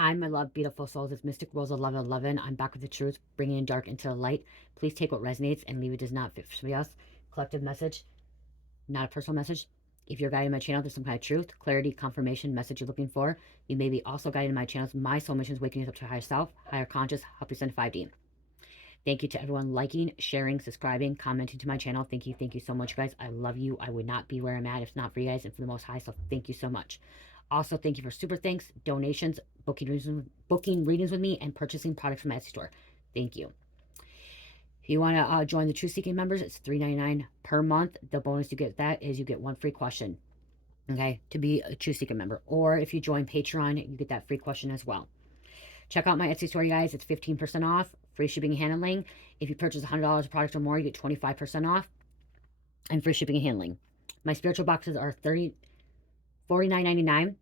Hi, my love, beautiful souls. It's Mystic Rose 1111. I'm back with the truth, bringing in dark into the light. Please take what resonates and leave it does not fit for somebody else. Collective message, not a personal message. If you're guided in my channel, there's some kind of truth, clarity, confirmation, message you're looking for. You may be also guided in my channels. My soul mission is waking you up to higher self, higher conscious, help you send 5D. Thank you to everyone liking, sharing, subscribing, commenting to my channel. Thank you so much, guys. I love you. I would not be where I'm at if not for you guys and for the Most High. So thank you so much. Also, thank you for super thanks, donations, booking readings with me, and purchasing products from my Etsy store. Thank you. If you want to join the Truth Seeking members, it's $3.99 per month. The bonus you get that is you get one free question, okay, to be a Truth Seeker member. Or if you join Patreon, you get that free question as well. Check out my Etsy store, you guys. It's 15% off, free shipping and handling. If you purchase $100 of product or more, you get 25% off and free shipping and handling. My spiritual boxes are $49.99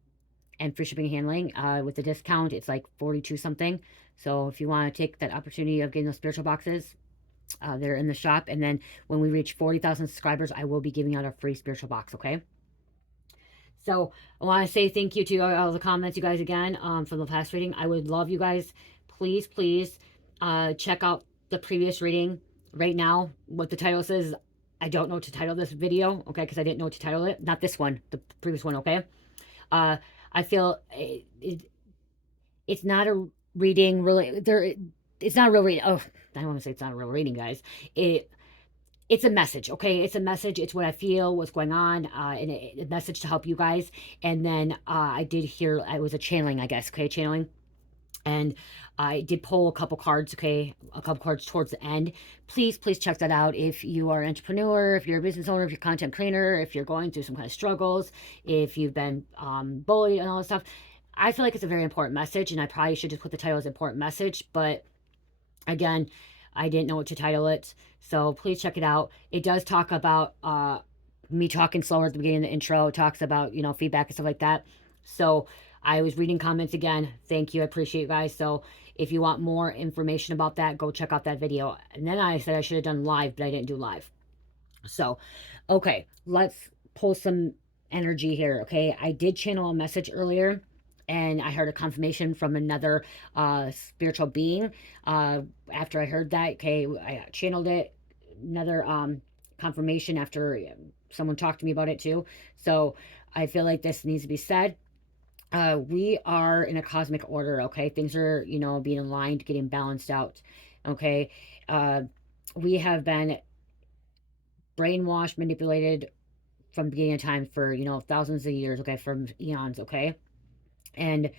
and free shipping and handling. With the discount, it's like 42 something. So if you want to take that opportunity of getting those spiritual boxes, they're in the shop. And then when we reach 40,000 subscribers, I will be giving out a free spiritual box, okay? So I want to say thank you to all the comments, you guys, again, for the past reading. I would love you guys, please, please, check out the previous reading. Right now, what the title says, I don't know what to title this video, okay, because I didn't know what to title it. Not this one, the previous one, okay? I feel it's not a reading, really. It's not a real reading. Oh, I don't want to say it's not a real reading, guys. It's a message, okay? It's a message. It's what I feel, what's going on, and a message to help you guys. And then I did hear, I was a channeling, I guess, okay, channeling. And I did pull a couple cards, okay, a couple cards towards the end. Please, please check that out. If you are an entrepreneur, if you're a business owner, if you're a content creator, if you're going through some kind of struggles, if you've been bullied and all that stuff, I feel like it's a very important message, and I probably should just put the title as important message, but again, I didn't know what to title it, so please check it out. It does talk about me talking slower at the beginning of the intro. It talks about, you know, feedback and stuff like that. So I was reading comments again. Thank you. I appreciate you guys. So if you want more information about that, go check out that video. And then I said I should have done live, but I didn't do live. So, okay, let's pull some energy here, okay? I did channel a message earlier, and I heard a confirmation from another spiritual being. After I heard that, okay, I channeled it. Another confirmation after someone talked to me about it too. So I feel like this needs to be said. We are in a cosmic order, okay? Things are, you know, being aligned, getting balanced out, okay? We have been brainwashed, manipulated from the beginning of time for, you know, thousands of years, okay, from eons, okay? And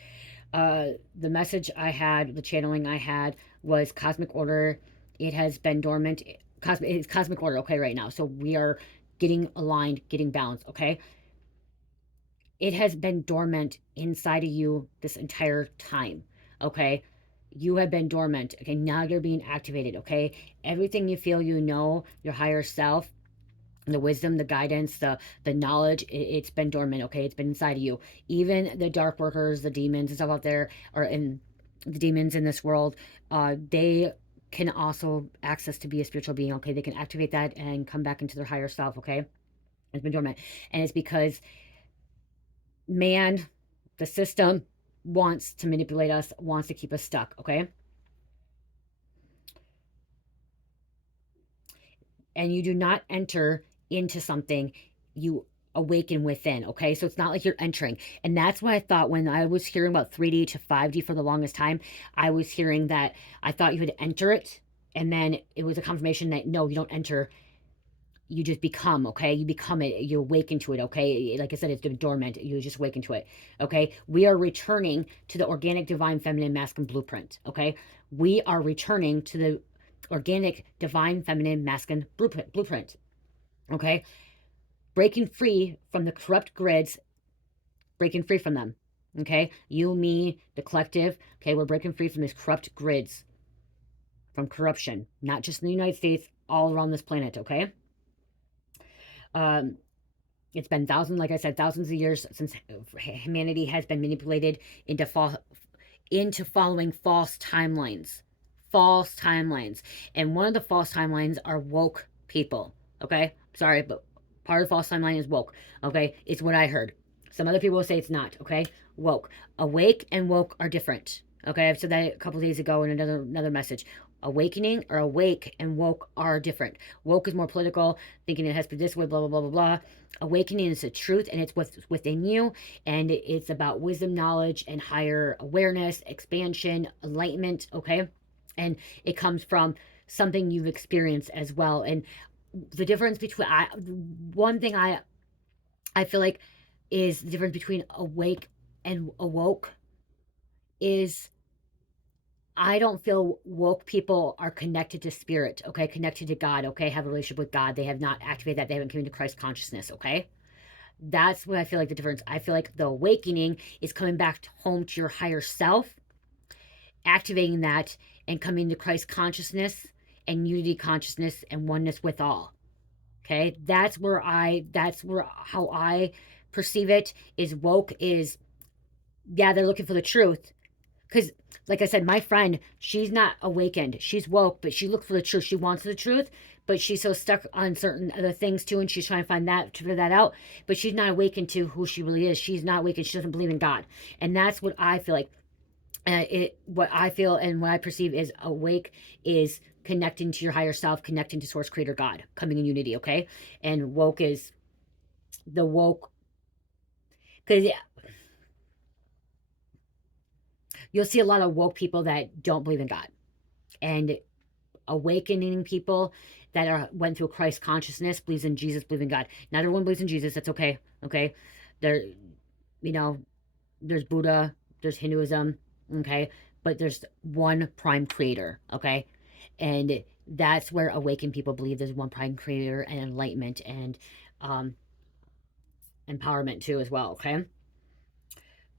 the message I had, the channeling I had was cosmic order. It has been dormant. It's cosmic order, okay, right now. So we are getting aligned, getting balanced, okay? It has been dormant inside of you this entire time, okay? You have been dormant, okay? Now you're being activated, okay? Everything you feel, you know, your higher self, the wisdom, the guidance, the knowledge, it's been dormant, okay? It's been inside of you. Even the dark workers, the demons and stuff out there, or in the demons in this world, they can also access to be a spiritual being, okay? They can activate that and come back into their higher self, okay? It's been dormant. And it's because man, the system wants to manipulate us, wants to keep us stuck, okay? And you do not enter into something, you awaken within, okay? So it's not like you're entering. And that's why I thought when I was hearing about 3D to 5D for the longest time, I was hearing that I thought you had to enter it, and then it was a confirmation that no, you don't enter, you just become, okay? You become it, you awaken to it, okay? Like I said, it's been dormant, you just awaken to it, okay? We are returning to the organic, divine, feminine, masculine blueprint, okay? We are returning to the organic, divine, feminine, masculine blueprint, okay? Breaking free from the corrupt grids, breaking free from them, okay? You, me, the collective, okay? We're breaking free from these corrupt grids, from corruption, not just in the United States, all around this planet, okay? It's been thousands, like I said, thousands of years since humanity has been manipulated into following false timelines. False timelines. And one of the false timelines are woke people. Okay? Sorry, but part of the false timeline is woke. Okay? It's what I heard. Some other people will say it's not. Okay? woke. Awake and woke are different. Okay, I've said that a couple days ago in another message. Awakening or awake and woke are different. Woke is more political, thinking it has to be this way, blah blah blah blah blah. Awakening is the truth, and it's what's within you, and it's about wisdom, knowledge, and higher awareness, expansion, enlightenment. Okay, and it comes from something you've experienced as well. And the difference between one thing I feel like is the difference between awake and awoke is I don't feel woke people are connected to spirit, okay? Connected to God, okay? Have a relationship with God. They have not activated that. They haven't come into Christ consciousness, okay? That's what I feel like the difference. I feel like the awakening is coming back home to your higher self, activating that, and coming to Christ consciousness and unity consciousness and oneness with all. Okay? That's where how I perceive it is woke is, yeah, they're looking for the truth. Because, like I said, my friend, she's not awakened. She's woke, but she looks for the truth. She wants the truth, but she's so stuck on certain other things too, and she's trying to find that, to figure that out. But she's not awakened to who she really is. She's not awakened. She doesn't believe in God. And that's what I feel like. What I feel and what I perceive is awake is connecting to your higher self, connecting to source creator God, coming in unity, okay? And woke is the woke, because you'll see a lot of woke people that don't believe in God, and awakening people that are went through Christ consciousness, believes in Jesus, believe in God. Not everyone believes in Jesus. That's okay. Okay, there, you know, there's Buddha, there's Hinduism, okay, but there's one prime creator, okay, and that's where awakened people believe there's one prime creator and enlightenment and um, empowerment too as well, okay.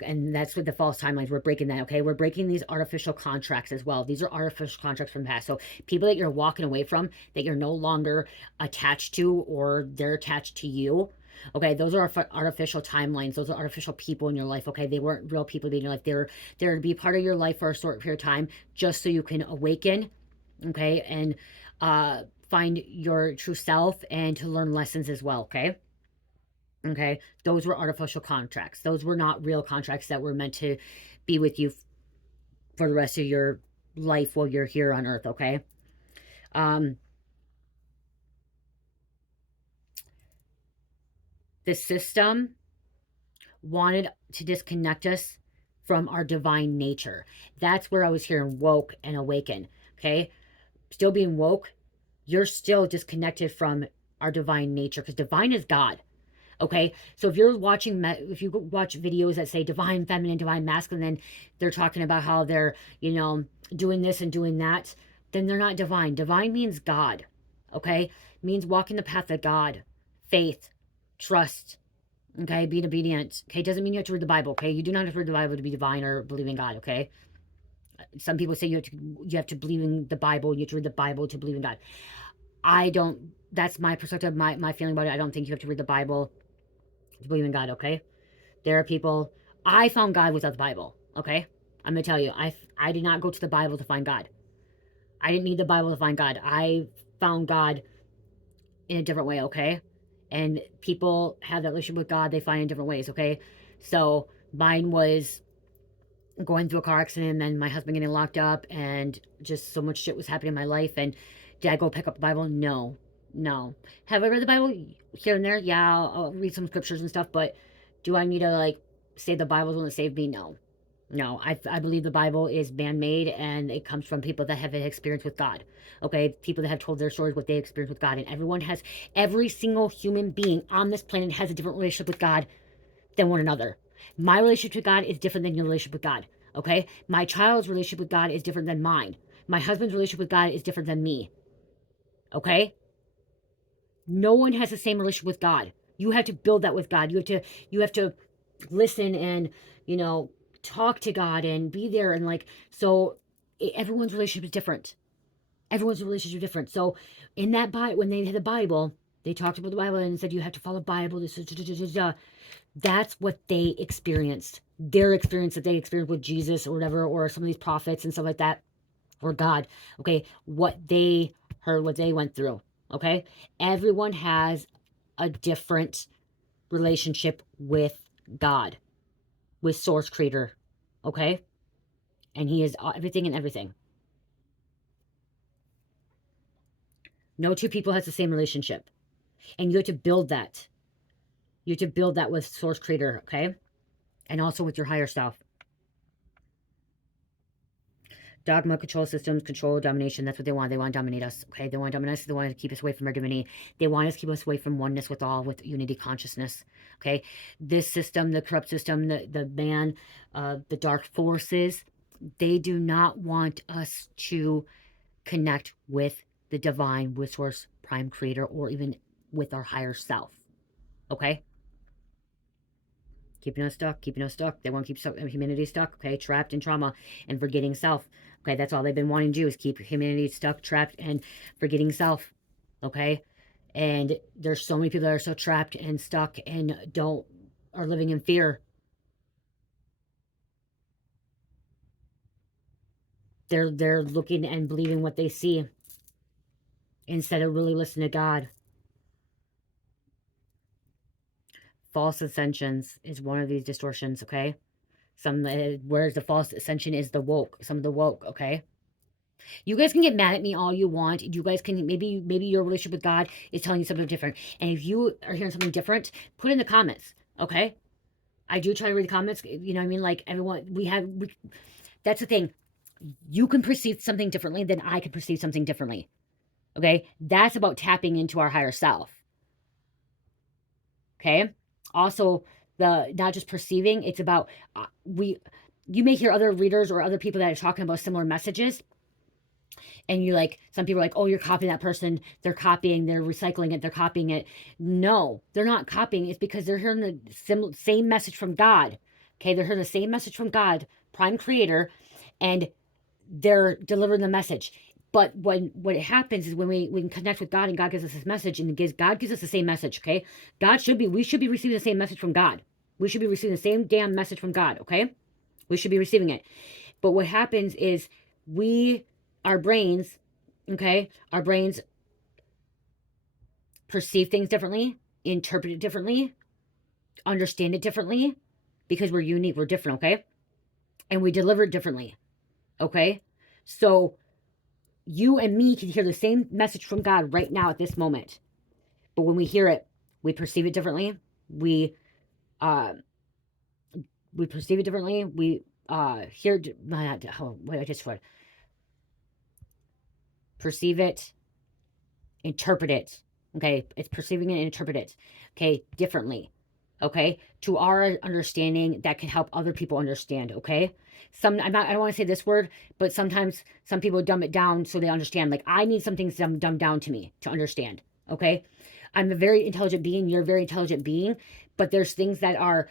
And that's what the false timelines, we're breaking that, okay? We're breaking these artificial contracts as well. These are artificial contracts from the past. So people that you're walking away from, that you're no longer attached to, or they're attached to you, okay? Those are artificial timelines. Those are artificial people in your life, okay? They weren't real people in your life. They're to be part of your life for a short period of time, just so you can awaken, okay? And find your true self and to learn lessons as well, okay? Okay, those were artificial contracts. Those were not real contracts that were meant to be with you for the rest of your life while you're here on earth, okay? Um, the system wanted to disconnect us from our divine nature. That's where I was hearing woke and awaken, okay? Still being woke, you're still disconnected from our divine nature, because divine is God. Okay, so if you're watching, if you watch videos that say divine feminine, divine masculine, then they're talking about how they're, doing this and doing that, then they're not divine. Divine means God, okay? It means walking the path of God, faith, trust, okay? Being obedient, okay? It doesn't mean you have to read the Bible, okay? You do not have to read the Bible to be divine or believe in God, okay? Some people say you have to believe in the Bible, you have to read the Bible to believe in God. I don't, that's my perspective, my feeling about it. I don't think you have to read the Bible to believe in God, okay? There are people, I found God without the Bible, okay? I'm going to tell you, I did not go to the Bible to find God. I didn't need the Bible to find God. I found God in a different way, okay? And people have that relationship with God, they find in different ways, okay? So mine was going through a car accident, and then my husband getting locked up, and just so much shit was happening in my life. And did I go pick up the Bible? No. No. Have I read the Bible here and there? Yeah, I'll read some scriptures and stuff, but do I need to, like, say the Bible's the one that saved me? No. No, I believe the Bible is man-made, and it comes from people that have an experience with God. Okay, people that have told their stories, what they experienced with God. And every single human being on this planet has a different relationship with God than one another. My relationship with God is different than your relationship with God. Okay, my child's relationship with God is different than mine. My husband's relationship with God is different than me. Okay, no one has the same relationship with God. You have to build that with God. You have to listen and, talk to God and be there, and, like, so everyone's relationship is different. Everyone's relationship is different. So in that when they had the Bible, they talked about the Bible and said you have to follow the Bible. That's what they experienced. Their experience that they experienced with Jesus or whatever, or some of these prophets and stuff like that, or God. Okay, what they heard, what they went through. Okay, everyone has a different relationship with God. with Source Creator, okay? And he is everything and everything. No two people has the same relationship. And you have to build that. You have to build that with Source Creator, okay? And also with your higher self. Dogma, control systems, control, domination. That's what they want. They want to dominate us, okay? They want to dominate us. They want to keep us away from our divinity. They want us to keep us away from oneness with all, with unity consciousness, okay? This system, the corrupt system, the man, the dark forces, they do not want us to connect with the divine, with Source, Prime Creator, or even with our higher self, okay? Keeping us stuck, keeping us stuck. They want to keep humanity stuck, okay? Trapped in trauma and forgetting self. Okay, that's all they've been wanting to do is keep humanity stuck, trapped, and forgetting self, okay? And there's so many people that are so trapped and stuck and are living in fear. They're looking and believing what they see instead of really listening to God. False ascensions is one of these distortions, okay? Whereas the false ascension is the woke, some of the woke, okay? You guys can get mad at me all you want. You guys can, maybe your relationship with God is telling you something different. And if you are hearing something different, put in the comments, okay? I do try to read the comments, you know what I mean? Like everyone, that's the thing. You can perceive something differently than I can perceive something differently, okay? That's about tapping into our higher self, okay? Also, not just perceiving, it's about, you may hear other readers or other people that are talking about similar messages, and you like, some people are like, oh, you're copying that person, they're recycling it, they're copying it. No, they're not copying. It's because they're hearing the same message from God, okay? They're hearing the same message from God, Prime Creator, and they're delivering the message. But what happens is when we can connect with God and God gives us this message, and God gives us the same message, okay? We should be receiving the same message from God. We should be receiving the same damn message from God, okay? We should be receiving it. But what happens is our brains, okay? Our brains perceive things differently, interpret it differently, understand it differently, because we're unique, we're different, okay? And we deliver it differently, okay? So you and me can hear the same message from God right now at this moment. But when we hear it, we perceive it differently. We perceive it differently. We hear, I just what? Perceive it, interpret it. Okay, it's perceiving it and interpret it. Okay, differently. Okay, to our understanding that can help other people understand. Okay, I don't want to say this word, but sometimes some people dumb it down so they understand. Like I need something dumbed down to me to understand. Okay, I'm a very intelligent being. You're a very intelligent being, but there's things that are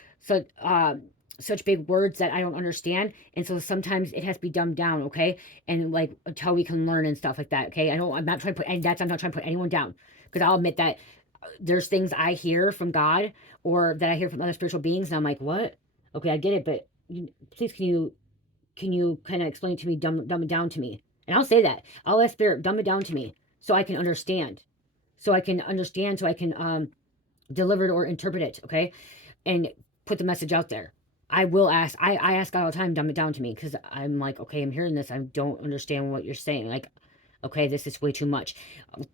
such big words that I don't understand, and so sometimes it has to be dumbed down, okay? And like until we can learn and stuff like that, okay? I'm not trying to put anyone down, because I'll admit that there's things I hear from God or that I hear from other spiritual beings, and I'm like, what? Okay, I get it, but please can you kind of explain it to me, dumb it down to me? And I'll say that. I'll ask Spirit, dumb it down to me so I can understand. So I can deliver it or interpret it, okay? And put the message out there. I will ask, I ask God all the time, dumb it down to me, because I'm like, okay, I'm hearing this. I don't understand what you're saying. Like, okay, this is way too much.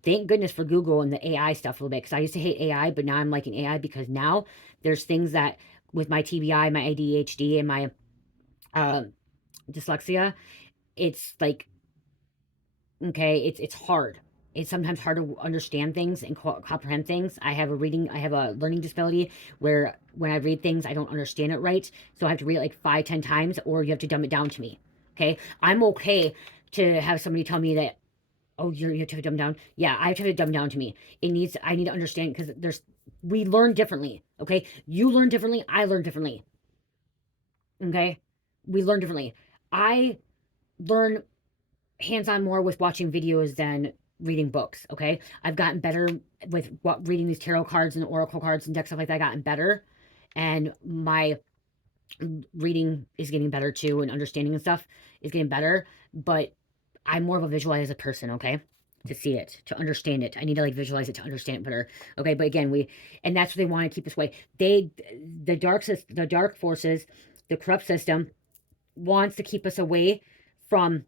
Thank goodness for Google and the AI stuff a little bit, because I used to hate AI, but now I'm liking AI because now there's things that with my TBI, my ADHD, and my dyslexia, it's like, okay, it's hard. It's sometimes hard to understand things and comprehend things. I have a learning disability where when I read things, I don't understand it right. So I have to read it like 5, 10 times, or you have to dumb it down to me. Okay. I'm okay to have somebody tell me that, oh, you have to dumb down. Yeah, I have to have it dumbed down to me. I need to understand, because we learn differently. Okay. You learn differently. I learn differently. Okay. We learn differently. I learn hands-on more with watching videos than reading books, okay? I've gotten better with reading these tarot cards and oracle cards and decks, stuff like that. I've gotten better, and my reading is getting better too, and understanding and stuff is getting better, but I'm more of a visualizer person, okay? To see it, to understand it. I need to like visualize it to understand it better. Okay, but again, and that's what they want to keep us away. The dark forces, The corrupt system wants to keep us away from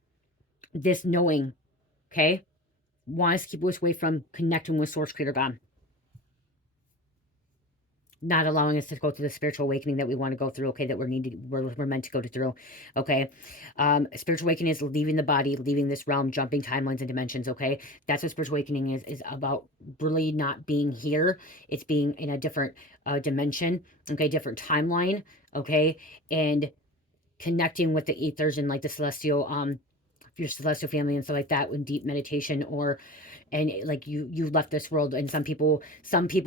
this knowing, okay? Wants to keep us away from connecting with Source Creator God, not allowing us to go through the spiritual awakening that we want to go through, okay, that we're meant to go through, okay. Spiritual awakening is leaving the body, leaving this realm, jumping timelines and dimensions, okay. That's what spiritual awakening is about. Really not being here, it's being in a different dimension, okay, different timeline, okay, and connecting with the ethers and like the celestial your celestial family and stuff like that in deep meditation, or and like you left this world. And some people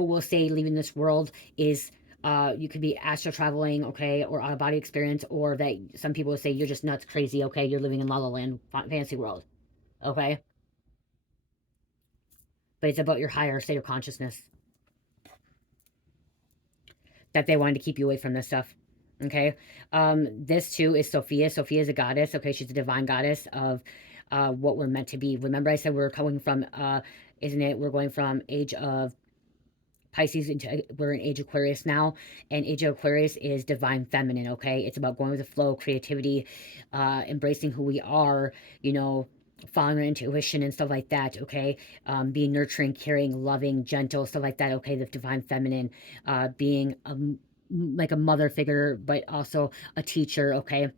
will say leaving this world is you could be astral traveling, okay, or out of body experience, or that some people will say you're just nuts, crazy, okay, you're living in La La Land fantasy world, okay. But it's about your higher state of consciousness, that they wanted to keep you away from this stuff, okay. This too is Sophia. Sophia is a goddess, okay. She's a divine goddess of what we're meant to be. Remember I said we're coming from isn't it, we're going from age of Pisces into, we're in age Aquarius now, and age of Aquarius is divine feminine, okay. It's about going with the flow, creativity, embracing who we are, you know, following our intuition and stuff like that, okay. Being nurturing, caring, loving, gentle, stuff like that, okay. The divine feminine, being like a mother figure, but also a teacher, okay,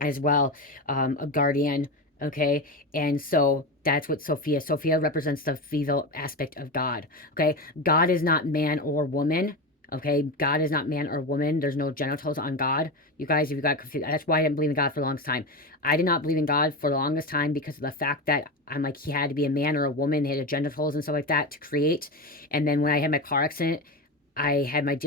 as well, a guardian, okay. And so that's what Sophia represents, the female aspect of God, okay. God is not man or woman, okay. God is not man or woman. There's no genitals on God, you guys. If you got confused, that's why I didn't believe in God for the longest time. I did not believe in God for the longest time because of the fact that I'm like, he had to be a man or a woman. He had genitals and stuff like that to create. And then when I had my car accident, I had my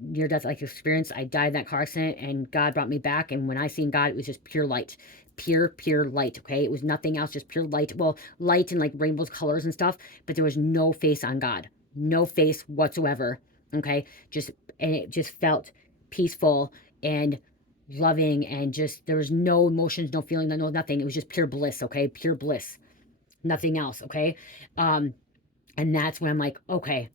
near death like experience. I died in that car accident, and God brought me back. And when I seen God, it was just pure light, pure light. Okay, it was nothing else, just pure light. Well, light and like rainbows, colors and stuff, but there was no face on God, no face whatsoever. Okay, and it just felt peaceful and loving, and just there was no emotions, no feeling, no nothing. It was just pure bliss. Okay, pure bliss, nothing else. Okay, and that's when I'm like, okay.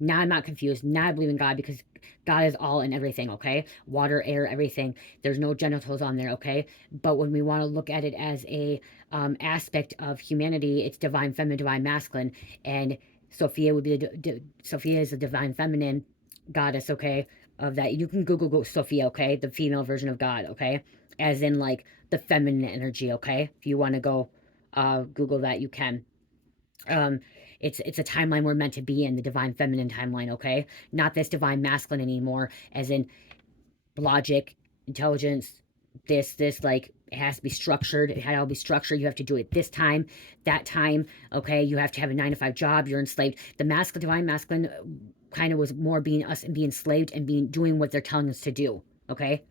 Now I'm not confused. Now I believe in God because God is all and everything, okay? Water, air, everything. There's no genitals on there, okay? But when we want to look at it as a aspect of humanity, it's divine feminine, divine masculine, and Sophia would be Sophia is the divine feminine goddess, okay? Of that, you can Google Sophia, okay? The female version of God, okay? As in like the feminine energy, okay? If you want to go Google that, you can. Um, it's a timeline we're meant to be in, the divine feminine timeline, okay? Not this divine masculine anymore, as in logic, intelligence, this, like, it has to be structured. It had to be structured. You have to do it this time, that time, okay? You have to have a 9 to 5 job. You're enslaved. The masculine, divine masculine kind of was more being us and being enslaved and doing what they're telling us to do, okay?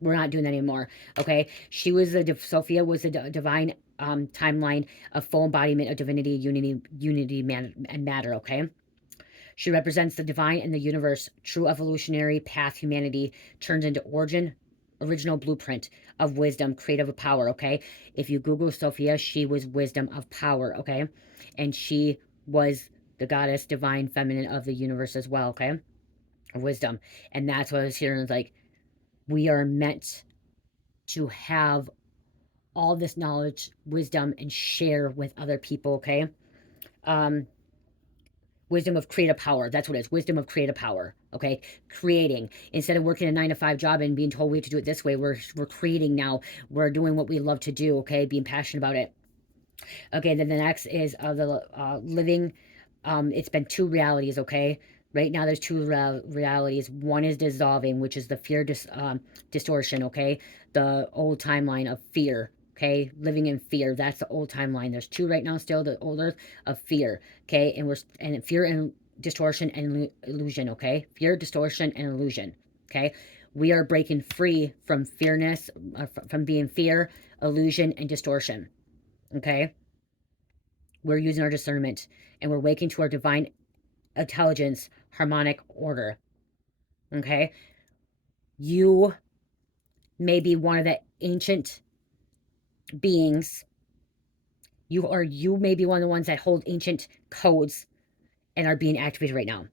We're not doing that anymore, okay? Sophia was a divine timeline of full embodiment of divinity, unity, and matter, okay? She represents the divine in the universe, true evolutionary path humanity turns into original blueprint of wisdom, creative power, okay? If you Google Sophia, she was wisdom of power, okay? And she was the goddess, divine feminine of the universe as well, okay? Of wisdom. And that's what I was hearing, like, we are meant to have all this knowledge, wisdom, and share with other people, okay? Wisdom of creative power. That's what it is. Wisdom of creative power, okay? Creating. Instead of working a 9 to 5 job and being told we have to do it this way, we're creating now. We're doing what we love to do, okay? Being passionate about it. Okay, then the next is the living. It's been 2 realities, okay? Right now there's 2 realities. One is dissolving, which is the fear distortion, okay? The old timeline of fear, okay? Living in fear, that's the old timeline. There's 2 right now still, the old earth of fear, okay? And fear and distortion and illusion, okay? Fear, distortion, and illusion, okay? We are breaking free from fearness, from being fear, illusion, and distortion, okay? We're using our discernment, and we're waking to our divine intelligence, harmonic order, okay? You may be one of the ancient beings. You may be one of the ones that hold ancient codes and are being activated right now,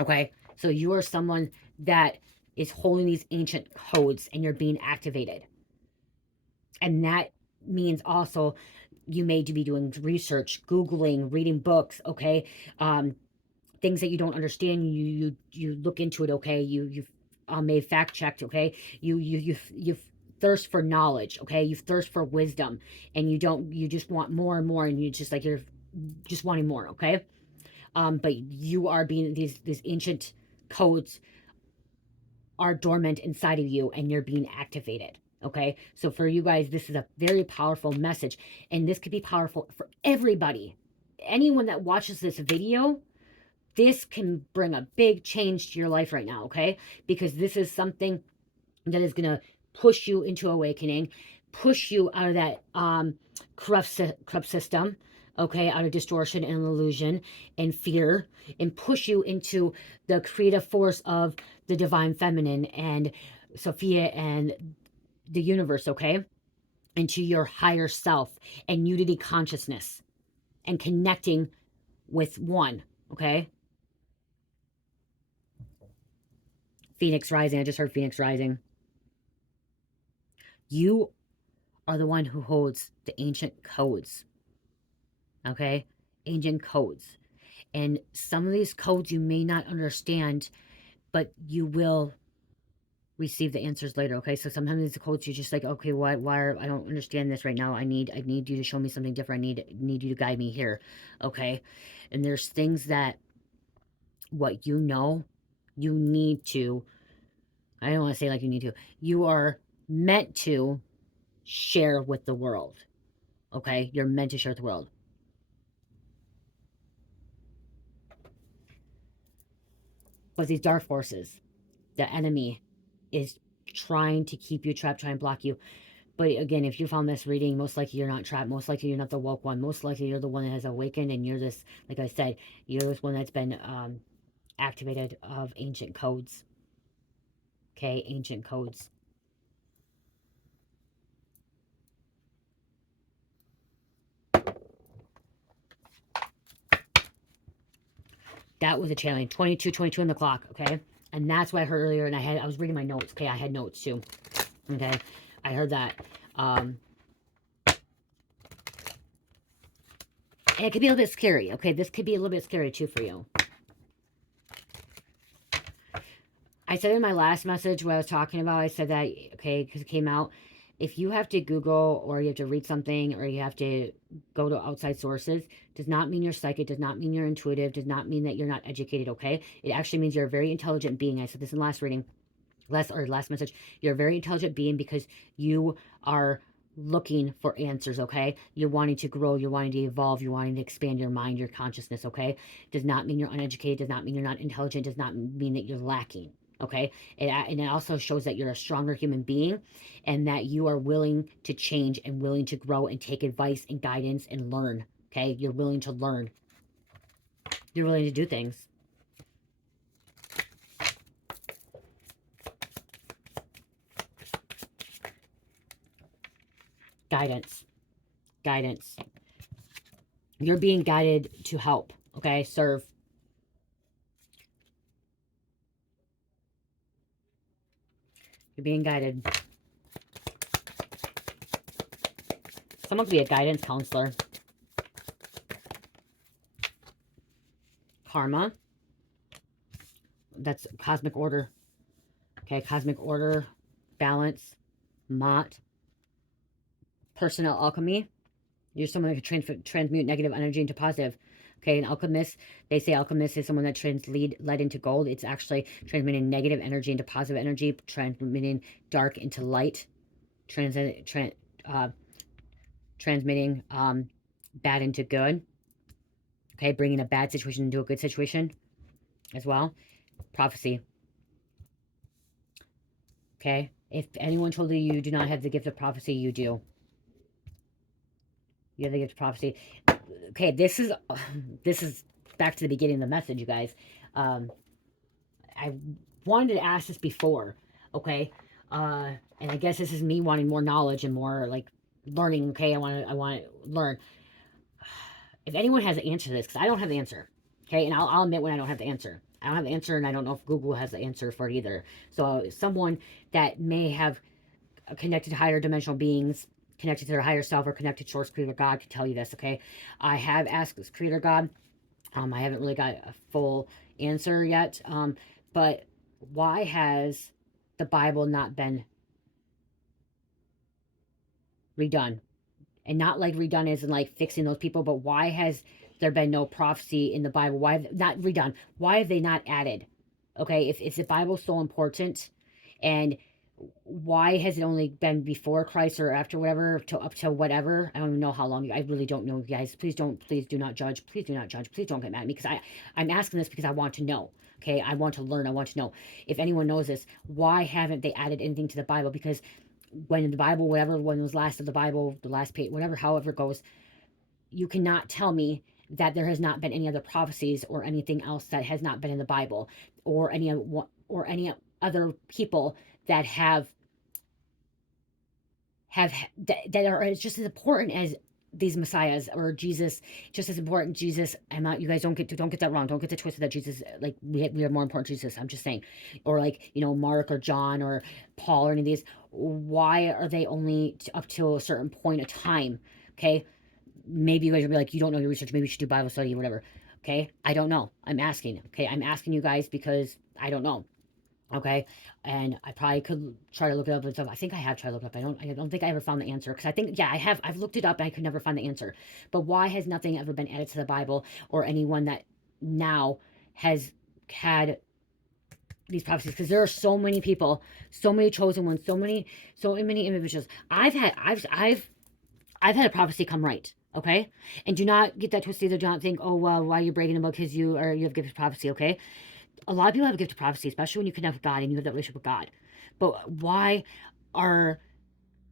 okay? So you are someone that is holding these ancient codes, and you're being activated. And that means also you may be doing research, Googling, reading books, okay? Things that you don't understand, you look into it, okay? You may fact checked, okay? You thirst for knowledge, okay? You thirst for wisdom, and you just want more and more, and you just like you're just wanting more, okay? But you are being these ancient codes are dormant inside of you, and you're being activated. Okay, so for you guys, this is a very powerful message, and this could be powerful for everybody. Anyone that watches this video, this can bring a big change to your life right now, okay? Because this is something that is going to push you into awakening, push you out of that corrupt system, okay, out of distortion and illusion and fear, and push you into the creative force of the divine feminine and Sophia and the universe, okay, into your higher self and unity consciousness and connecting with one, okay? Phoenix rising. I just heard Phoenix rising. You are the one who holds the ancient codes, okay? Ancient codes. And some of these codes you may not understand, but you will receive the answers later, okay? So sometimes these codes you're just like, okay, why I don't understand this right now. I need you to show me something different. I need you to guide me here, okay? And there's things that what you know, you need to, I don't want to say like you need to, you are meant to share with the world, okay? You're meant to share with the world. But these dark forces, the enemy is trying to keep you trapped, trying to block you. But again, if you found this reading, most likely you're not trapped. Most likely you're not the woke one. Most likely you're the one that has awakened, and you're this, like I said, you're this one that's been activated of ancient codes. Okay, ancient codes. That was a channeling. 22 on the clock, okay? And that's what I heard earlier, and I was reading my notes, okay? I had notes too, okay? I heard that. And it could be a little bit scary, okay? This could be a little bit scary too for you. I said in my last message what I was talking about, I said that, okay, because it came out, if you have to Google or you have to read something or you have to go to outside sources, does not mean you're psychic, does not mean you're intuitive, does not mean that you're not educated, okay? It actually means you're a very intelligent being. I said this in the last reading, last message. You're a very intelligent being because you are looking for answers, okay? You're wanting to grow, you're wanting to evolve, you're wanting to expand your mind, your consciousness, okay? Does not mean you're uneducated, does not mean you're not intelligent, does not mean that you're lacking. Okay, and it also shows that you're a stronger human being and that you are willing to change and willing to grow and take advice and guidance and learn. Okay, you're willing to learn. You're willing to do things. Guidance. Guidance. You're being guided to help. Okay, serve. You're being guided. Someone could be a guidance counselor. Karma. That's cosmic order. Okay, cosmic order, balance, Mott. Personal alchemy. You're someone that can transmute negative energy into positive. Okay, an alchemist, they say alchemist is someone that lead lead into gold. It's actually transmitting negative energy into positive energy, transmitting dark into light, transmitting bad into good. Okay, bringing a bad situation into a good situation as well. Prophecy. Okay, if anyone told you you do not have the gift of prophecy, you do. You have the gift of prophecy. Okay, this is back to the beginning of the message, you guys. I wanted to ask this before, okay? And I guess this is me wanting more knowledge and more like learning. Okay, I want to learn. If anyone has an answer to this, because I don't have the answer, okay, and I'll admit when I don't have the answer. I don't have the answer, and I don't know if Google has the answer for it either. So someone that may have connected to higher dimensional beings, connected to their higher self, or connected to Source Creator God can tell you this, okay? I have asked this Creator God. I haven't really got a full answer yet. But why has the Bible not been redone? And not like redone as in like fixing those people, but why has there been no prophecy in the Bible? Why not redone? Why have they not added? Okay, if the Bible's so important, and why has it only been before Christ or after whatever, to up to whatever? I don't even know how long. I really don't know, guys. Please do not judge. Please do not judge. Please don't get mad at me, because I'm asking this because I want to know. Okay, I want to learn. I want to know if anyone knows this. Why haven't they added anything to the Bible? Because when the Bible, whatever, when it was last of the Bible, the last page, whatever, however it goes, you cannot tell me that there has not been any other prophecies or anything else that has not been in the Bible, or any other people that that are just as important as these messiahs, or Jesus, just as important. Jesus, I'm not, you guys don't get that wrong. Don't get the twisted that Jesus, like, we are more important to Jesus. I'm just saying. Or like, Mark or John or Paul or any of these. Why are they only up to a certain point of time? Okay. Maybe you guys will be like, you don't know your research. Maybe you should do Bible study or whatever. Okay. I don't know. I'm asking. Okay. I'm asking you guys because I don't know. Okay, and I probably could try to look it up and stuff. I think I have tried to look it up. I don't think I ever found the answer, because I think, yeah, I have. I've looked it up and I could never find the answer. But why has nothing ever been added to the Bible, or anyone that now has had these prophecies? Because there are so many people, so many chosen ones, so many individuals. I've had a prophecy come right. Okay, and do not get that twisted. Do not think, oh well, why are you bragging about because you have gifted prophecy? Okay, a lot of people have a gift of prophecy, especially when you connect with God and you have that relationship with God. But why are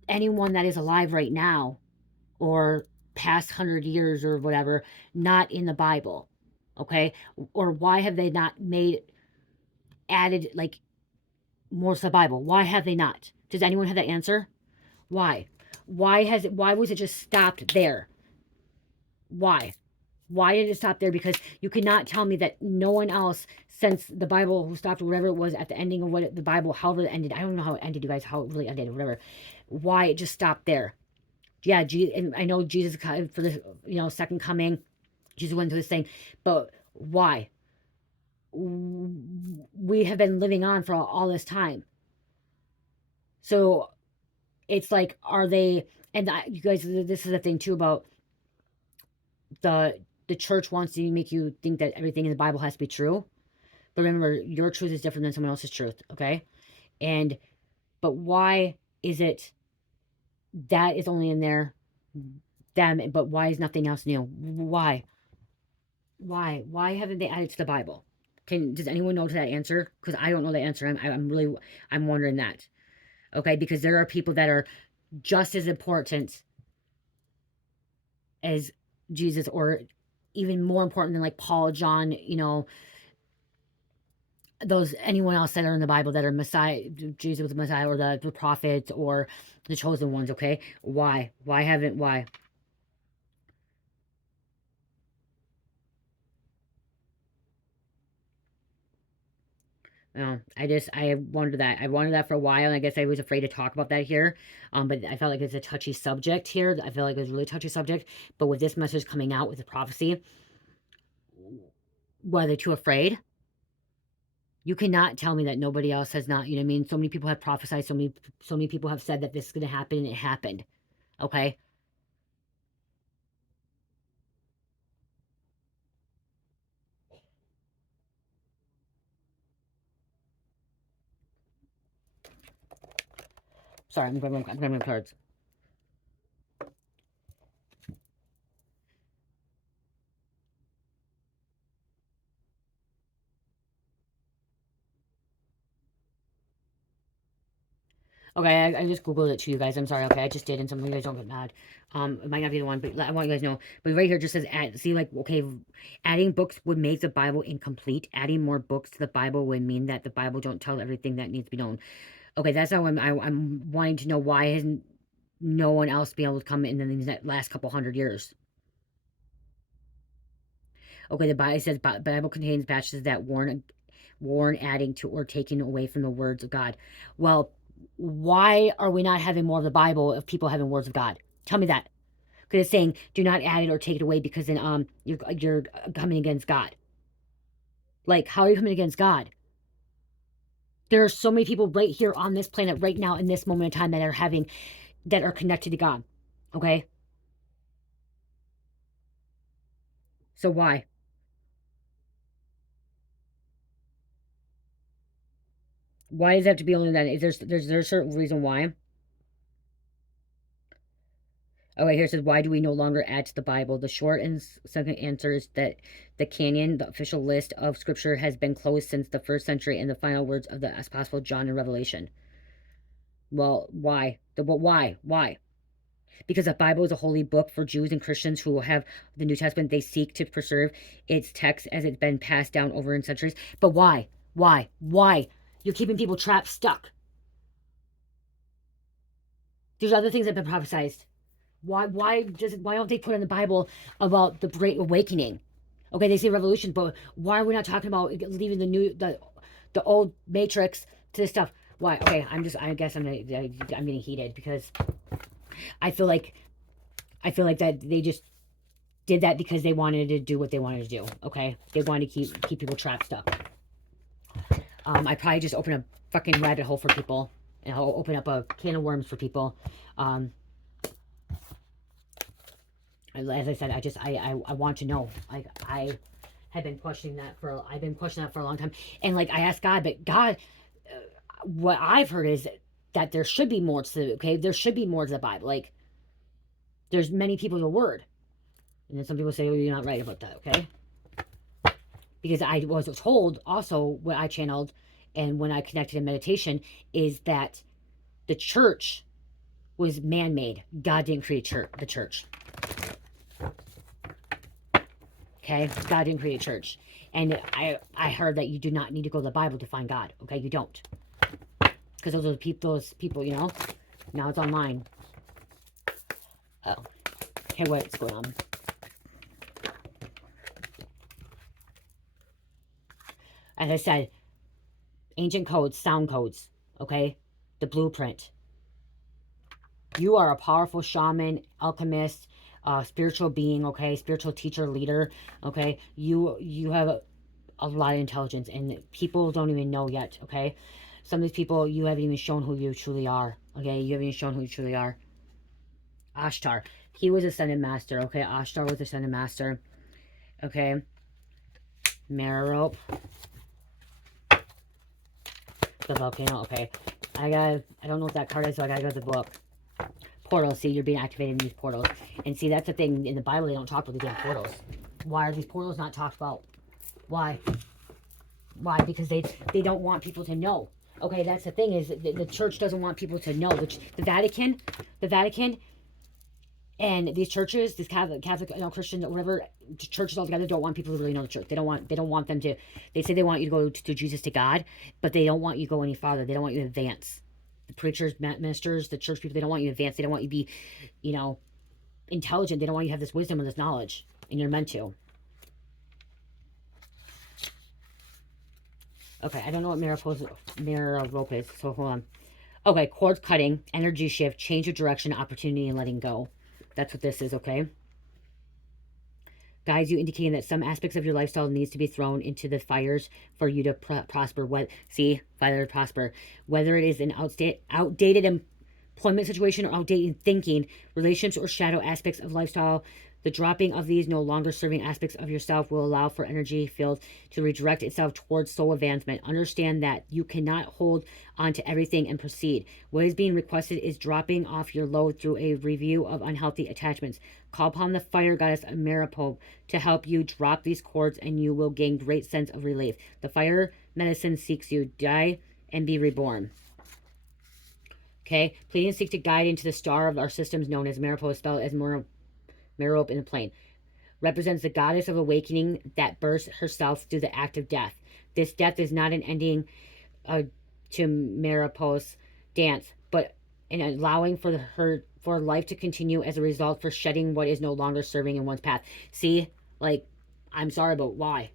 anyone that is alive right now, or past 100 years or whatever, not in the Bible? Okay, or why have they not added like more to the Bible? Why have they not? Does anyone have that answer? Why? Why was it just stopped there? Why? Why did it stop there? Because you cannot tell me that no one else since the Bible who stopped, whatever it was at the ending of the Bible, however it ended. I don't know how it ended, you guys, how it really ended, or whatever. Why it just stopped there? Yeah, and I know Jesus for the second coming, Jesus went through this thing, but why? We have been living on for all this time, so it's like, are they? And you guys, this is the thing too about the church wants to make you think that everything in the Bible has to be true. But remember, your truth is different than someone else's truth, okay? But why is it that is only in there, them, but why is nothing else new? Why? Why haven't they added to the Bible? Does anyone know to that answer? Because I don't know the answer. I'm wondering that. Okay, because there are people that are just as important as Jesus, or even more important than like Paul, John, anyone else that are in the Bible that are Messiah, Jesus was the Messiah, or the prophets, or the chosen ones. Okay, why? Why? I wanted that. I wanted that for a while, and I guess I was afraid to talk about that here. But I felt like it's a touchy subject here. I feel like it's a really touchy subject. But with this message coming out with the prophecy, were they too afraid? You cannot tell me that nobody else has not. You know what I mean? So many people have prophesied. So many people have said that this is going to happen, and it happened. Okay. Sorry, I'm grabbing my cards. Okay, I just Googled it to you guys. I'm sorry. Okay, I just did, and some of you guys don't get mad. It might not be the one, but I want you guys to know. But right here just says, see, like, okay, adding books would make the Bible incomplete. Adding more books to the Bible would mean that the Bible don't tell everything that needs to be known. Okay, that's how I'm wanting to know, why hasn't no one else been able to come in these last couple 100 years? Okay, the Bible says Bible contains passages that warn warn, adding to, or taking away from the words of God. Well, why are we not having more of the Bible if people having words of God? Tell me that. Because it's saying, do not add it or take it away, because then you're coming against God. Like, how are you coming against God? There are so many people right here on this planet right now in this moment in time that are connected to God. Okay? So why? Why does it have to be only that? Is there a certain reason why? Okay, here it says, why do we no longer add to the Bible? The short and second answer is that the canon, the official list of scripture, has been closed since the first century and the final words of the Apostle John in Revelation. Well, why? Why? Why? Because the Bible is a holy book for Jews and Christians who have the New Testament. They seek to preserve its text as it's been passed down over in centuries. But why? Why? Why? You're keeping people trapped, stuck. There's other things that have been prophesied. Why don't they put in the Bible about the Great Awakening? Okay, they say revolution, but why are we not talking about leaving the old matrix to this stuff? Why? Okay, I guess I'm getting heated because I feel like that they just did that because they wanted to do what they wanted to do. Okay, they wanted to keep people trapped, stuck. I probably just open a fucking rabbit hole for people, and I'll open up a can of worms for people. As I said, I want to know. Like, I have been questioning that for a long time, and like I asked God, but God, what I've heard is that there should be more to there should be more to the Bible. Like, there's many people in the Word, and then some people say, "Well, you're not right about that." Okay, because I was told also what I channeled and when I connected in meditation is that the church was man-made. God didn't create the church. Okay, God didn't create a church, and I heard that you do not need to go to the Bible to find God. Okay, you don't, because those people, you know. Now it's online. Oh, okay, what's going on? As I said, ancient codes, sound codes. Okay, the blueprint. You are a powerful shaman, alchemist, spiritual being, okay, spiritual teacher, leader, okay. You have a lot of intelligence, and people don't even know yet, okay. Some of these people, you haven't even shown who you truly are, okay. You haven't even shown who you truly are. Ashtar, he was ascended master, okay. Ashtar was ascended master, okay. Merope, the volcano, okay. I don't know what that card is, so I gotta go to the book. Portals, see, you're being activated in these portals. And see, that's the thing, in the Bible, they don't talk about the damn portals. Why are these portals not talked about? Why? Why? Because they don't want people to know. Okay, that's the thing, is the church doesn't want people to know. The Vatican, and these churches, these Catholic, Christian, whatever churches altogether, don't want people to really know the church. They don't want them to. They say they want you to go to Jesus, to God, but they don't want you to go any farther. They don't want you to advance. The preachers, ministers, the church people, they don't want you to advance. They don't want you to be, you know, intelligent. They don't want you to have this wisdom and this knowledge, and you're meant to. Okay, I don't know what mirror rope is, so hold on. Okay, cord cutting, energy shift, change of direction, opportunity, and letting go. That's what this is, okay? Guides you, indicating that some aspects of your lifestyle needs to be thrown into the fires for you to prosper. Fire to prosper. Whether it is an outdated employment situation or outdated thinking, relationships, or shadow aspects of lifestyle, the dropping of these no longer serving aspects of yourself will allow for energy field to redirect itself towards soul advancement. Understand that you cannot hold on to everything and proceed. What is being requested is dropping off your load through a review of unhealthy attachments. Call upon the fire goddess Maripope to help you drop these cords, and you will gain great sense of relief. The fire medicine seeks you. Die and be reborn. Okay, pleading seek to guide into the star of our systems known as Maripope, spelled as Merope in the plane, represents the goddess of awakening that bursts herself through the act of death. This death is not an ending to Maripo's dance, but an allowing for life to continue as a result for shedding what is no longer serving in one's path. See, like, I'm sorry, but why?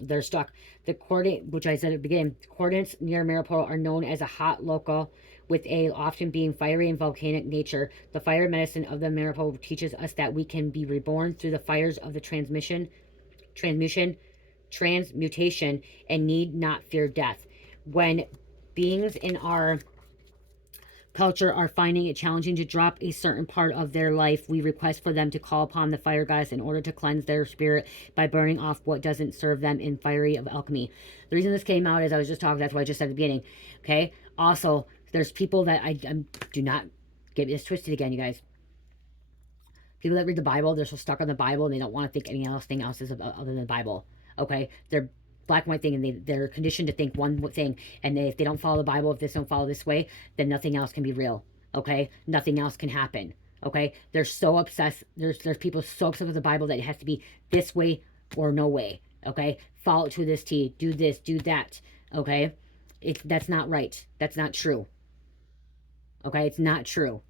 They're stuck. The coordinate, which I said at the beginning, coordinates near mirror portal are known as a hot local, with a often being fiery and volcanic nature. The fire medicine of the mirror portal teaches us that we can be reborn through the fires of the transmutation, and need not fear death. When beings in our culture are finding it challenging to drop a certain part of their life, we request for them to call upon the fire goddess in order to cleanse their spirit by burning off what doesn't serve them in fiery of alchemy. The reason this came out is I was just talking, that's why I just said at the beginning. Okay. Also, there's people that I do not get this twisted again, you guys. People that read the Bible, they're so stuck on the Bible and they don't want to think anything else is other than the Bible. Okay. They're black and white thing, and they're conditioned to think one thing, and if they don't follow the Bible, if they don't follow this way, then nothing else can be real. Okay, nothing else can happen. Okay, they're so obsessed. There's people so obsessed with the Bible that it has to be this way or no way. Okay, follow it to this T, do this, do that. Okay, that's not right. That's not true. Okay, it's not true.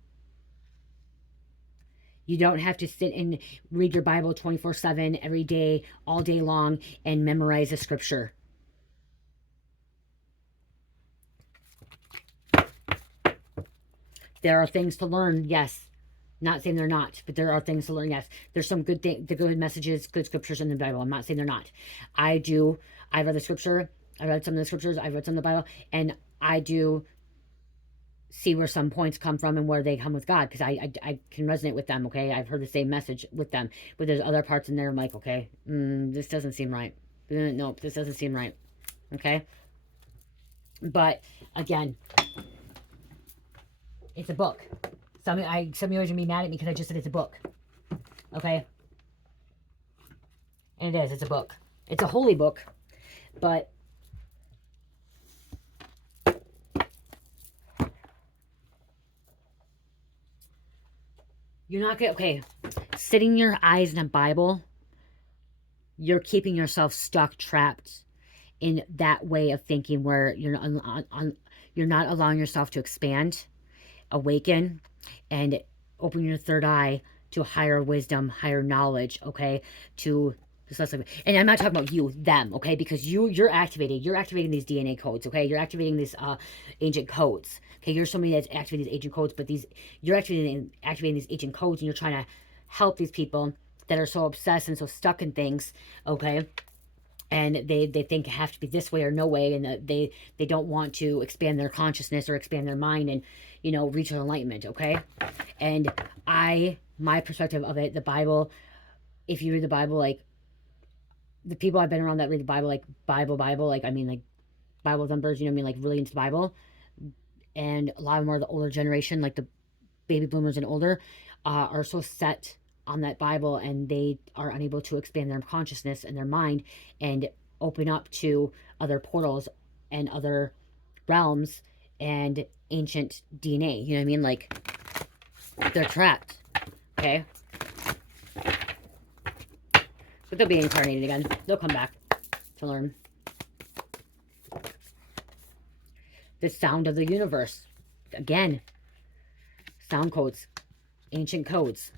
You don't have to sit and read your Bible 24/7 every day, all day long, and memorize the scripture. There are things to learn, yes. Not saying they're not, but there are things to learn, yes. There's some good good messages, good scriptures in the Bible. I'm not saying they're not. I read the scripture. I read some of the scriptures. I read some of the Bible, and I do see where some points come from and where they come with God, because I can resonate with them. Okay, I've heard the same message with them, but there's other parts in there I'm like, okay, this doesn't seem right. Nope, this doesn't seem right. Okay, but again, it's a book. Some of you are gonna be mad at me because I just said it's a book. Okay, and it is. It's a book. It's a holy book, but you're not gonna, okay, sitting your eyes in a Bible, you're keeping yourself stuck, trapped in that way of thinking where you're not allowing yourself to expand, awaken, and open your third eye to higher wisdom, higher knowledge, okay? To and I'm not talking about you, them, okay? Because you're activating these DNA codes, okay? You're activating these ancient codes. Okay, you're somebody that's activating these ancient codes, but you're activating these ancient codes, and you're trying to help these people that are so obsessed and so stuck in things, okay? And they think it have to be this way or no way, and they don't want to expand their consciousness or expand their mind and, you know, reach enlightenment, okay? And my perspective of it, the Bible, if you read the Bible, like, the people I've been around that read the Bible, like Bible, like, I mean, like, Bible thumpers, you know what I mean, like, really into the Bible, and a lot more of the older generation, like the baby boomers and older, are so set on that Bible, and they are unable to expand their consciousness and their mind and open up to other portals and other realms and ancient DNA. You know what I mean? Like, they're trapped. Okay? But they'll be incarnated again. They'll come back to learn. The sound of the universe. Again, sound codes, ancient codes.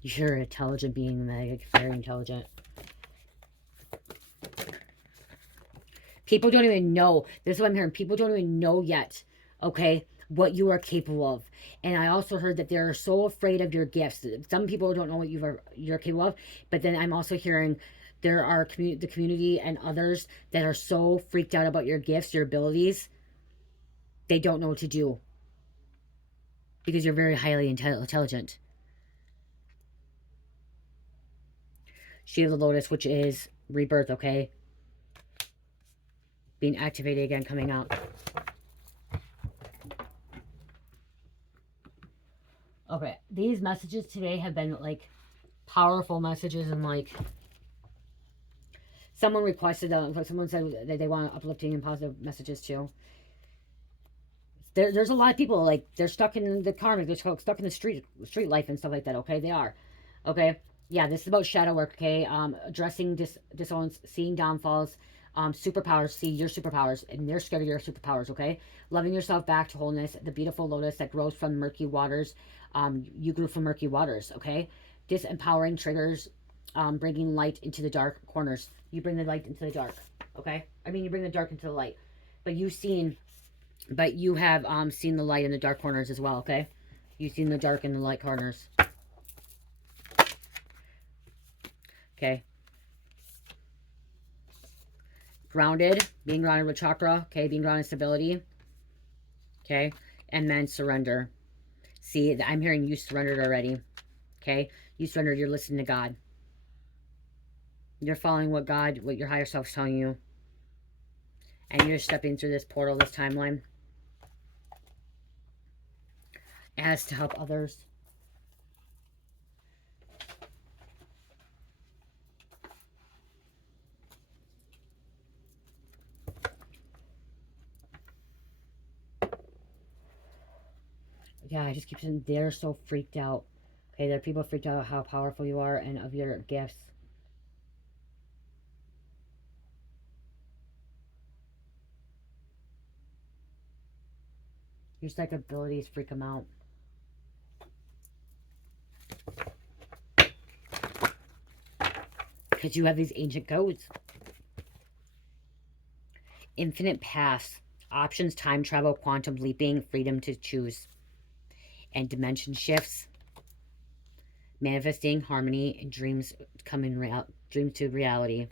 You're an intelligent being, Meg. Very intelligent. People don't even know. This is what I'm hearing. People don't even know yet, okay, what you are capable of. And I also heard that they're so afraid of your gifts. Some people don't know what you're capable of. But then I'm also hearing there are the community and others that are so freaked out about your gifts, your abilities. They don't know what to do, because you're very highly intelligent. She of the Lotus, which is rebirth, okay? Being activated again, coming out. Okay, these messages today have been, like, powerful messages, and, like, someone requested them. Someone said that they want uplifting and positive messages too. There's a lot of people, like, they're stuck in the karmic, they're stuck in the street life and stuff like that, okay? They are. Okay? Yeah, this is about shadow work, okay? Addressing dissonance, seeing downfalls, Superpowers, see your superpowers, and they're scared of your superpowers, okay? Loving yourself back to wholeness, the beautiful lotus that grows from murky waters. You grew from murky waters, okay? Disempowering triggers, bringing light into the dark corners. You bring the light into the dark, okay? I mean, you bring the dark into the light. But you have seen the light in the dark corners as well, okay? You've seen the dark and the light corners. Okay. Grounded, being grounded with chakra, okay? Being grounded in stability, okay? And then surrender. See, I'm hearing you surrendered already, okay? You surrendered, you're listening to God. You're following what your higher self's telling you. And you're stepping through this portal, this timeline, as to help others. Yeah, I just keep saying they're so freaked out. Okay, there are people freaked out how powerful you are and of your gifts. Your psychic abilities freak them out. Because you have these ancient codes. Infinite paths, options, time travel, quantum leaping, freedom to choose. And dimension shifts. Manifesting harmony and dreams dreams to reality.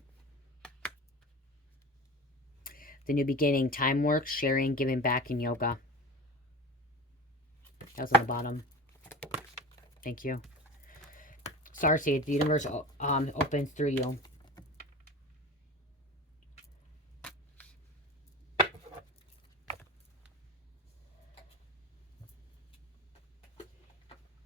The new beginning, time work, sharing, giving back, and yoga. That was on the bottom. Thank you. Starseed, the universe opens through you.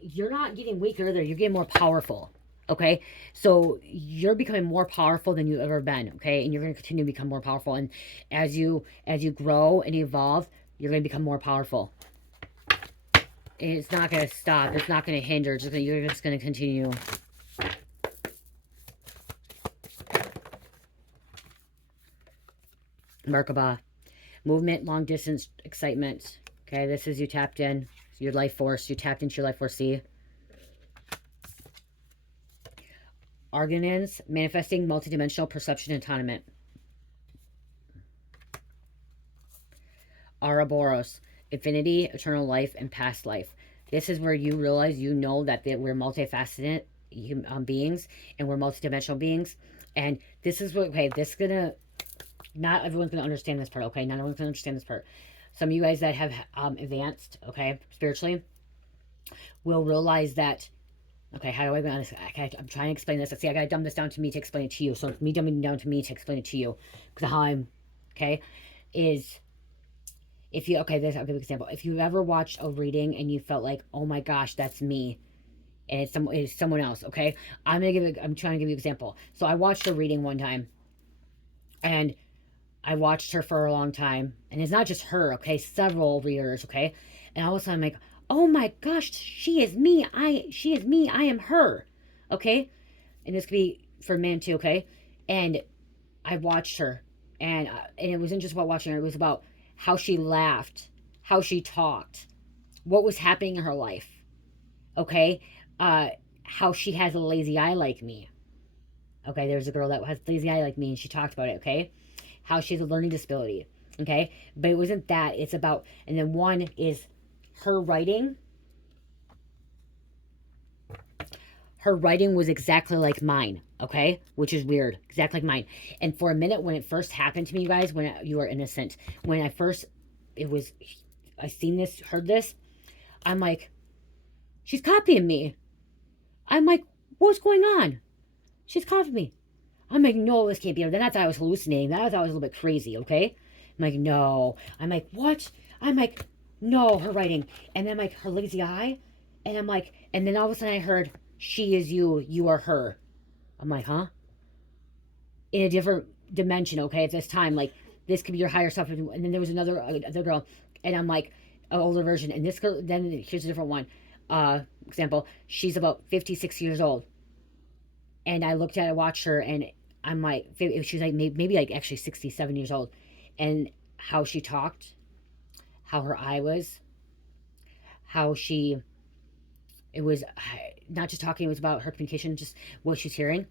You're not getting weaker either. You're getting more powerful. Okay, so you're becoming more powerful than you've ever been. Okay, and you're going to continue to become more powerful. And as you grow and evolve, you're going to become more powerful. It's not going to stop. It's not going to hinder. You're just going to continue. Merkaba, movement, long distance, excitement. Okay, this is you tapped in your life force. You tapped into your life force. See. Argonins, manifesting multidimensional perception and atonement. Ouroboros, infinity, eternal life, and past life. This is where you realize, you know that we're multifaceted beings, and we're multidimensional beings. And this is what, okay, this is gonna, not everyone's gonna understand this part, okay? Not everyone's gonna understand this part. Some of you guys that have advanced, okay, spiritually, will realize that, okay, how do I be honest? I'm trying to explain this. See, I gotta dumb this down to me to explain it to you. So it's me dumbing down to me to explain it to you. Because how I'm, okay, is, if you, okay, this, I'll give you an example. If you've ever watched a reading and you felt like, oh my gosh, that's me, and it's someone else, okay? I'm trying to give you an example. So I watched a reading one time, and I watched her for a long time, and it's not just her, okay? Several readers, okay? And all of a sudden I'm like, oh my gosh, she is me. I am her, okay? And this could be for men too, okay? And I watched her, and it wasn't just about watching her. It was about how she laughed, how she talked, what was happening in her life, okay? How she has a lazy eye like me. Okay, there's a girl that has a lazy eye like me, and she talked about it, okay? How she has a learning disability, okay? But it wasn't that. It's about, and then one is her writing. Her writing was exactly like mine, okay? Which is weird. Exactly like mine. And for a minute, when it first happened to me, you guys, when you were innocent, when I seen this, heard this, I'm like, she's copying me. I'm like, what's going on? She's copying me. I'm like, no, this can't be her. Then I thought I was hallucinating. Then I thought I was a little bit crazy, okay? I'm like, no. I'm like, what? I'm like, no, her writing. And then I'm like, her lazy eye? And I'm like, and then all of a sudden I heard, she is you, you are her. I'm like, huh? In a different dimension, okay, at this time. Like, this could be your higher self. And then there was another girl. And I'm like, an older version. And this girl, then here's a different one. Example, she's about 56 years old. And I watched her, and I'm like, she's like maybe like actually 67 years old, and how she talked, how her eye was, how she, it was not just talking, it was about her communication, just what she's hearing.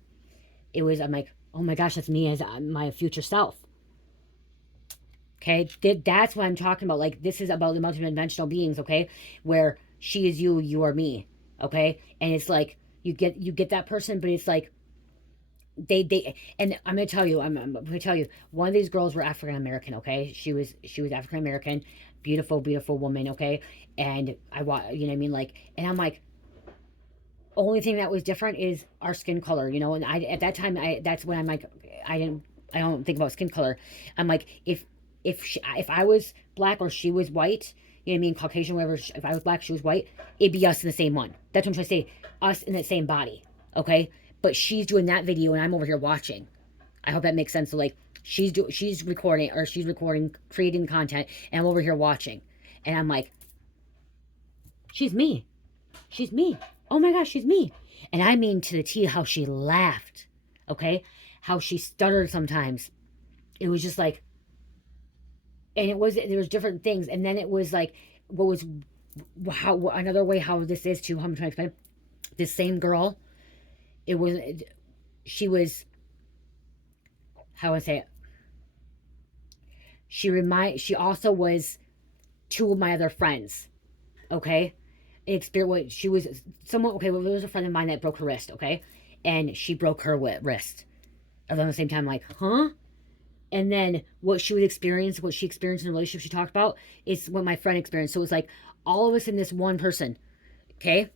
It was, I'm like, oh my gosh, that's me as my future self. Okay, that's what I'm talking about. Like, this is about the multidimensional beings, okay, where she is you, you are me, okay, and it's like you get that person, but it's like they and I'm gonna tell you, I'm gonna tell you, one of these girls were African American, okay, she was African American, beautiful woman, okay, and you know what I mean, like, and I'm like, only thing that was different is our skin color, you know, and I at that time that's when I'm like, I don't think about skin color. I'm like, if I was black or she was white, you know what I mean, Caucasian, whatever. If I was black, she was white, it'd be us in the same one. That's what I'm trying to say. Us in the same body, okay? But she's doing that video, and I'm over here watching. I hope that makes sense. So like, she's recording, creating content, and I'm over here watching, and I'm like, she's me. She's me. Oh my gosh, she's me. And I mean to the T how she laughed, okay? How she stuttered sometimes. It was just like, and there was different things. And then it was like, another way how this is too, how I'm trying to explain. This same girl, she was, how would I say it? She also was two of my other friends, okay? She was someone, okay, well, there was a friend of mine that broke her wrist, okay? And she broke her wrist. Around the same time, like, huh? And then what she experienced in the relationship she talked about, is what my friend experienced. So it was like all of us in this one person, okay?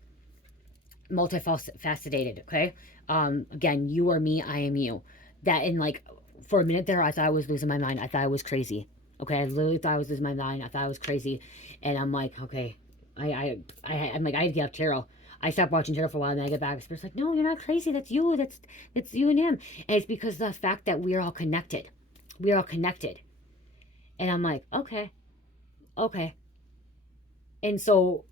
Multifaceted, okay? Again, you are me, I am you. That, in like, for a minute there, I thought I was losing my mind. I thought I was crazy. Okay, I literally thought I was losing my mind. I thought I was crazy. And I'm like, okay, I'm like, I had to get up Tarot. I stopped watching Tarot for a while, and then I get back. Spirit's like, no, you're not crazy. That's you. That's you and him. And it's because of the fact that we're all connected. We're all connected. And I'm like, okay. And so,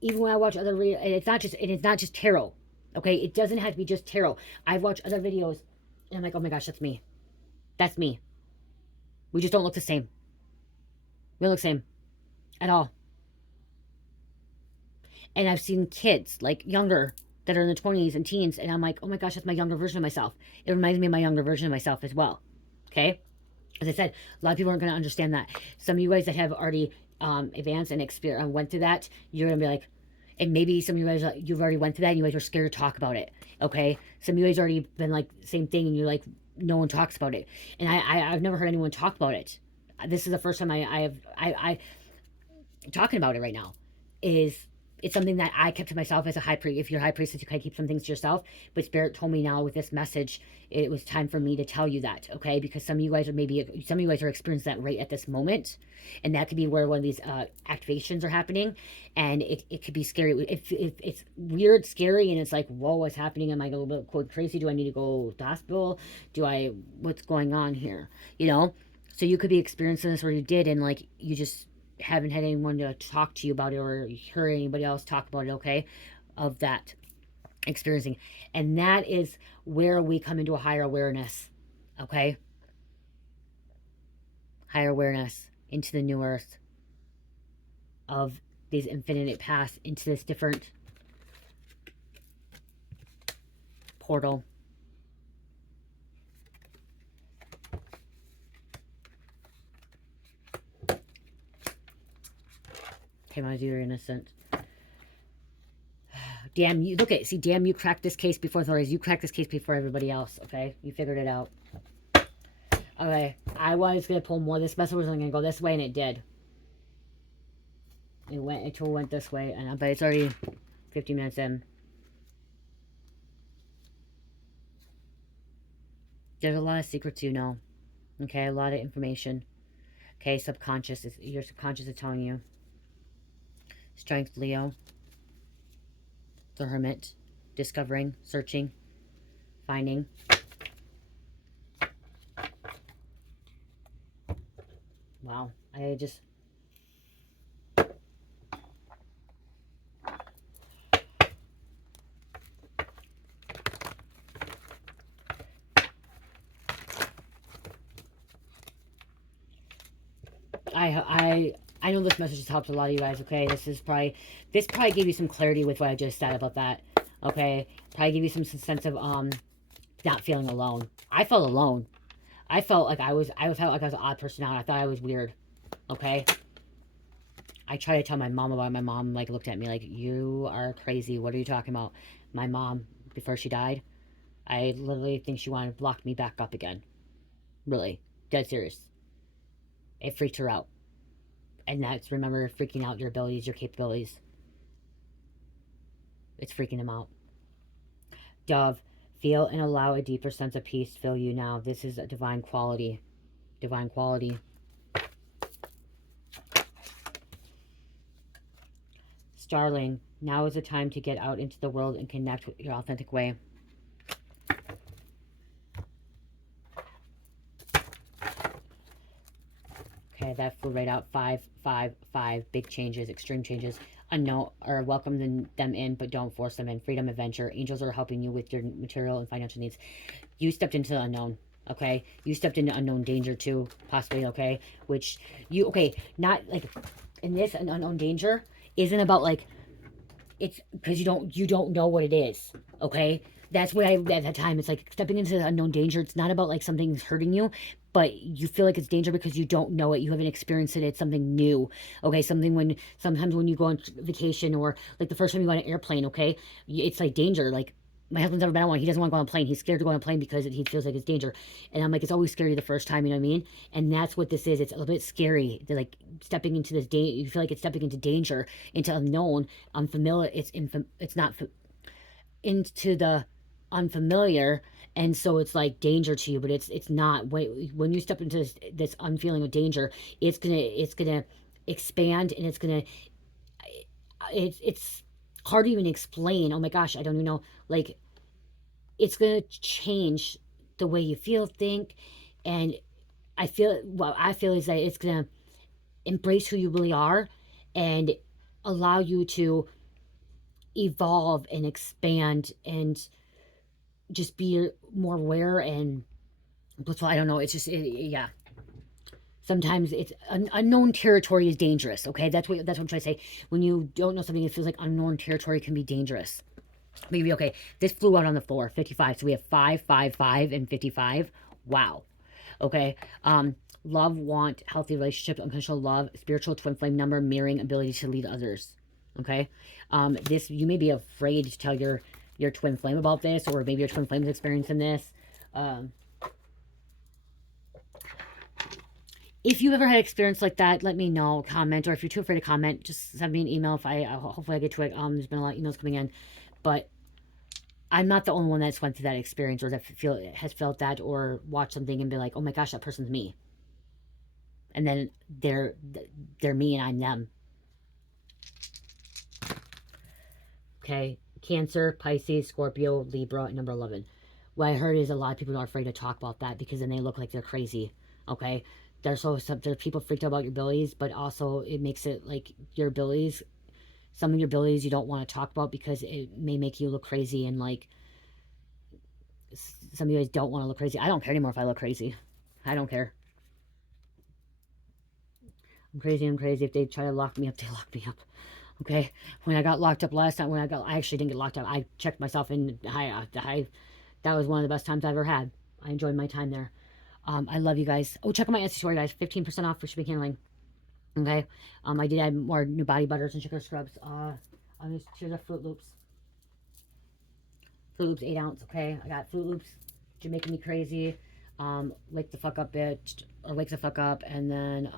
even when I watch other videos, and it's not just tarot. Okay, it doesn't have to be just tarot. I've watched other videos, and I'm like, oh my gosh, that's me. That's me. We just don't look the same. We don't look the same at all. And I've seen kids, like, younger, that are in the 20s and teens, and I'm like, oh my gosh, that's my younger version of myself. It reminds me of my younger version of myself as well. Okay? As I said, a lot of people aren't going to understand that. Some of you guys that have already advanced and went through that, you're going to be like, and maybe some of you guys, you've already went through that, and you guys are scared to talk about it. Okay? Some of you guys already been like, same thing, and you're like, no one talks about it. And I've never heard anyone talk about it. This is the first time I talking about it right now. It's something that I kept to myself as a high priest. If you're a high priestess, you kind of keep some things to yourself. But Spirit told me now with this message, it was time for me to tell you that, okay? Because some of you guys are experiencing that right at this moment. And that could be where one of these activations are happening. And it could be scary. It's weird, scary, and it's like, whoa, what's happening? Am I a little bit quote crazy? Do I need to go to the hospital? What's going on here? You know? So you could be experiencing this, or you did, and like, you just haven't had anyone to talk to you about it, or heard anybody else talk about it, okay, of that experiencing. And that is where we come into a higher awareness, okay? Higher awareness into the new earth of these infinite paths into this different portal. Okay, my dear innocent. Damn you. Damn you cracked this case before authorities. You cracked this case before everybody else, okay? You figured it out. Okay, I was going to pull more. This message was going to go this way, and it did. It went this way, but it's already 50 minutes in. There's a lot of secrets you know. Okay, a lot of information. Okay, your subconscious is telling you. Strength, Leo. The Hermit. Discovering, searching, finding. Wow, I just... I know this message has helped a lot of you guys, okay? This probably gave you some clarity with what I just said about that, okay? Probably give you some sense of not feeling alone. I felt alone. I felt like I felt like I was an odd person out. I thought I was weird, okay? I tried to tell my mom about it. My mom like looked at me like, you are crazy. What are you talking about? My mom, before she died, I literally think she wanted to lock me back up again. Really. Dead serious. It freaked her out. And that's, remember, freaking out your abilities, your capabilities. It's freaking them out. Dove, feel and allow a deeper sense of peace fill you now. This is a divine quality. Divine quality. Starling, now is the time to get out into the world and connect with your authentic way. Okay, that flew right out. 5, 5, 5. Big changes, extreme changes. Unknown, or welcome them in, but don't force them in. Freedom, adventure. Angels are helping you with your material and financial needs. You stepped into the unknown, okay? You stepped into unknown danger too, possibly, okay? Which you, okay, not like in this, an unknown danger isn't about like, it's because you don't know what it is, okay? That's what at that time, it's like stepping into the unknown danger. It's not about like something's hurting you, but you feel like it's danger because you don't know it. You haven't experienced it. It's something new, okay? Sometimes when you go on vacation or like the first time you go on an airplane, okay? It's like danger. Like my husband's never been on one. He doesn't want to go on a plane. He's scared to go on a plane because he feels like it's danger. And I'm like, it's always scary the first time, you know what I mean? And that's what this is. It's a little bit scary. They're like stepping into this you feel like it's stepping into danger, into unknown, unfamiliar. It's not into the unfamiliar, and so it's like danger to you, but it's not. When you step into this unfeeling of danger, it's gonna expand, and it's hard to even explain. Oh my gosh, I don't even know. Like, it's gonna change the way you feel, think, and I feel is that it's gonna embrace who you really are and allow you to evolve and expand and just be more aware and blissful. I don't know. It's just, yeah. Sometimes it's unknown territory is dangerous. Okay, that's what I'm trying to say. When you don't know something, it feels like unknown territory can be dangerous. Maybe okay. This flew out on the floor. 55. So we have 5, 5, 5, and 55. Wow. Okay. Love, want, healthy relationships, unconditional love, spiritual twin flame number, mirroring ability to lead others. Okay. This, you may be afraid to tell your twin flame about this, or maybe your twin flame is experiencing this. If you've ever had experience like that, let me know, comment, or if you're too afraid to comment, just send me an email. If hopefully I get to it. There's been a lot of emails coming in, but I'm not the only one that's went through that experience, or that has felt that, or watched something and be like, oh my gosh, that person's me. And then they're me and I'm them. Okay, Cancer, Pisces, Scorpio, Libra, number 11. What I heard is a lot of people are afraid to talk about that because then they look like they're crazy. Okay, there's people freaked out about your abilities, but also it makes it like your abilities, some of your abilities you don't want to talk about because it may make you look crazy, and like some of you guys don't want to look crazy. I don't care anymore if I look crazy. I don't care. I'm crazy. If they try to lock me up, they lock me up. Okay, when I got locked up last time, I actually didn't get locked up. I checked myself in. That was one of the best times I ever had. I enjoyed my time there. I love you guys. Oh, check out my Etsy store, guys. 15% off for shipping, handling. Okay. I did add more new body butters and sugar scrubs. Here's our Fruit Loops. Fruit Loops 8 ounce. Okay. I got Fruit Loops. You're making me crazy. Wake the fuck up, bitch. Or wakes the fuck up, and then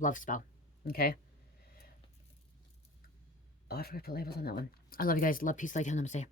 Love Spell. Okay. Oh, I forgot to put labels on that one. I love you guys. Love, peace, light, and namaste.